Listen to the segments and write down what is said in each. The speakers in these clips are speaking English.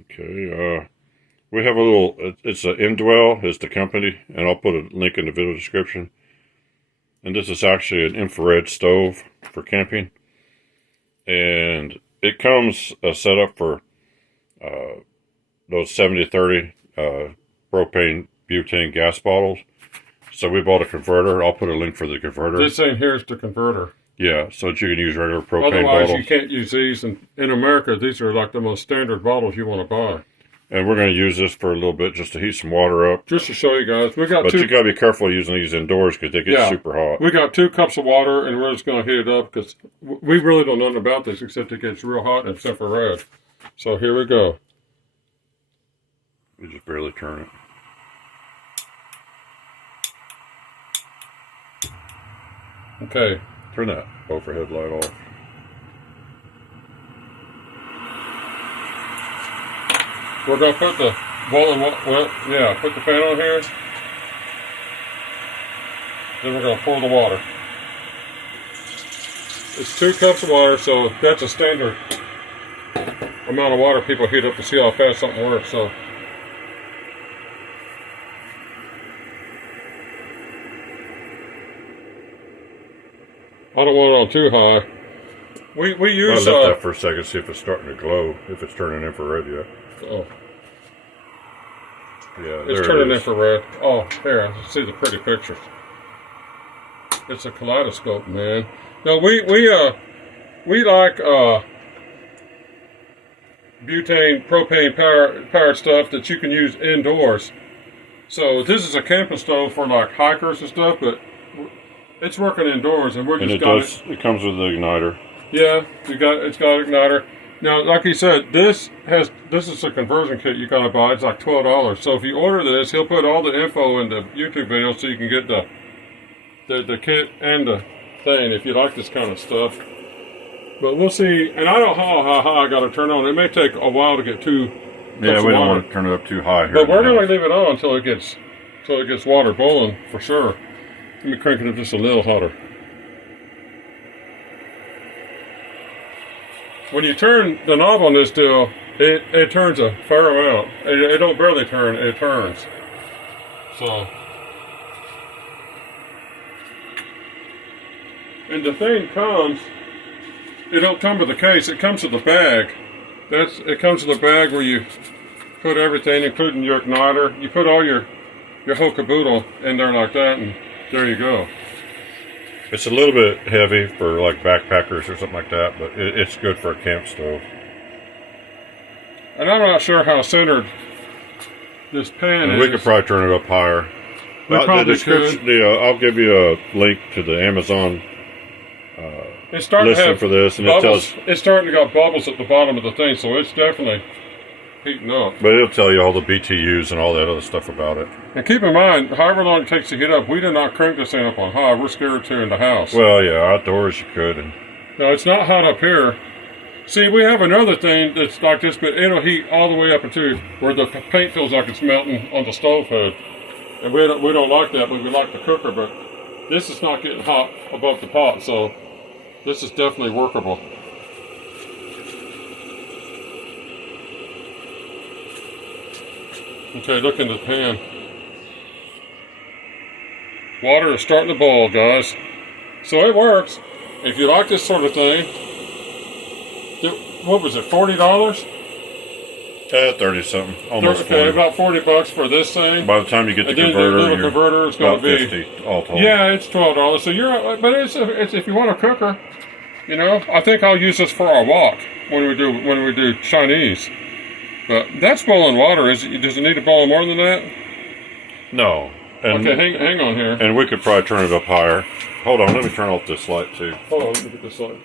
Okay, we have a little, it's a Indwell is the company, and I'll put a link in the video description. And this is actually an infrared stove for camping. And it comes set up for those 70-30 propane butane gas bottles. So we bought a converter. I'll put a link for the converter. This thing here is the converter. Yeah, so that you can use regular propane Otherwise, bottles. you can't use these. And in America, these are like the most standard bottles you want to buy. And we're going to use this for a little bit just to heat some water up. Just to show you guys, we got But you got to be careful using these indoors because they get super hot. We got 2 cups of water, and we're just going to heat it up because we really don't know nothing about this except it gets real hot and it's infrared. So here we go. You just barely turn it. Okay. Turn that overhead light off. We're going to put the boiling water, put the pan on here. Then we're going to pour the water. It's 2 cups of water, so that's a standard amount of water people heat up to see how fast something works. So I don't want it on too high. We use. I'll lift that for a second, see if it's starting to glow, if it's turning infrared yet. Oh. Yeah, it's turning infrared. Oh, there, I see the pretty pictures. It's a kaleidoscope, man. No, we like butane, propane powered stuff that you can use indoors. So this is a camping stove for like hikers and stuff, but it's working indoors, and it comes with the igniter. Yeah, it's got an igniter. Now, like he said, this is a conversion kit you gotta buy. It's like $12. So if you order this, he'll put all the info in the YouTube video so you can get the kit and the thing if you like this kind of stuff. But we'll see. And I don't know how high I gotta turn on. It may take a while to get too. Yeah, we don't want to turn it up too high here. But we're gonna leave it on until it gets water boiling for sure. Let me crank it up just a little hotter. When you turn the knob on this deal, it turns a fair amount. It don't barely turn, it turns. So, and the thing comes, it don't come with the case, it comes with the bag. It comes with a bag where you put everything, including your igniter. You put all your whole caboodle in there like that, and there you go. It's a little bit heavy for like backpackers or something like that, but it's good for a camp stove. And I'm not sure how centered this pan is. We could probably turn it up higher. Probably could. I'll give you a link to the Amazon listing for this, and bubbles. It's starting to got bubbles at the bottom of the thing, so it's definitely heating up. But it'll tell you all the BTUs and all that other stuff about it. And keep in mind, however long it takes to heat up, we did not crank this thing up on high. We're scared to in the house. Well, yeah, outdoors you could. No, it's not hot up here. See, we have another thing that's like this, but it'll heat all the way up into where the paint feels like it's melting on the stove hood. And we don't like that, but we like the cooker. But this is not getting hot above the pot, so this is definitely workable. Okay, look in the pan. Water is starting to boil, guys. So it works. If you like this sort of thing, what was it, $40? 30 something, almost. Okay, about $40 for this thing. By the time you get the converter, then the little converter is going to be 50 all told. Yeah, it's $12. So but it's if you want a cooker, you know. I think I'll use this for our wok when we do Chinese. But that's boiling water. Does it need to boil more than that? No. And, okay, hang on here. And we could probably turn it up higher. Hold on, let me turn off this light too. Hold on, let me get this light.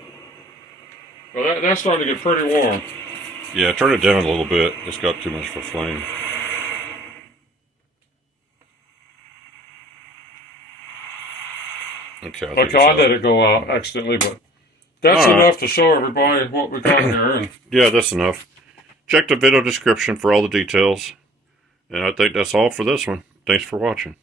Well, that's starting to get pretty warm. Yeah, turn it down a little bit. It's got too much of a flame. Okay, I let it go out accidentally, but that's enough to show everybody what we got here. And yeah, that's enough. Check the video description for all the details. And I think that's all for this one. Thanks for watching.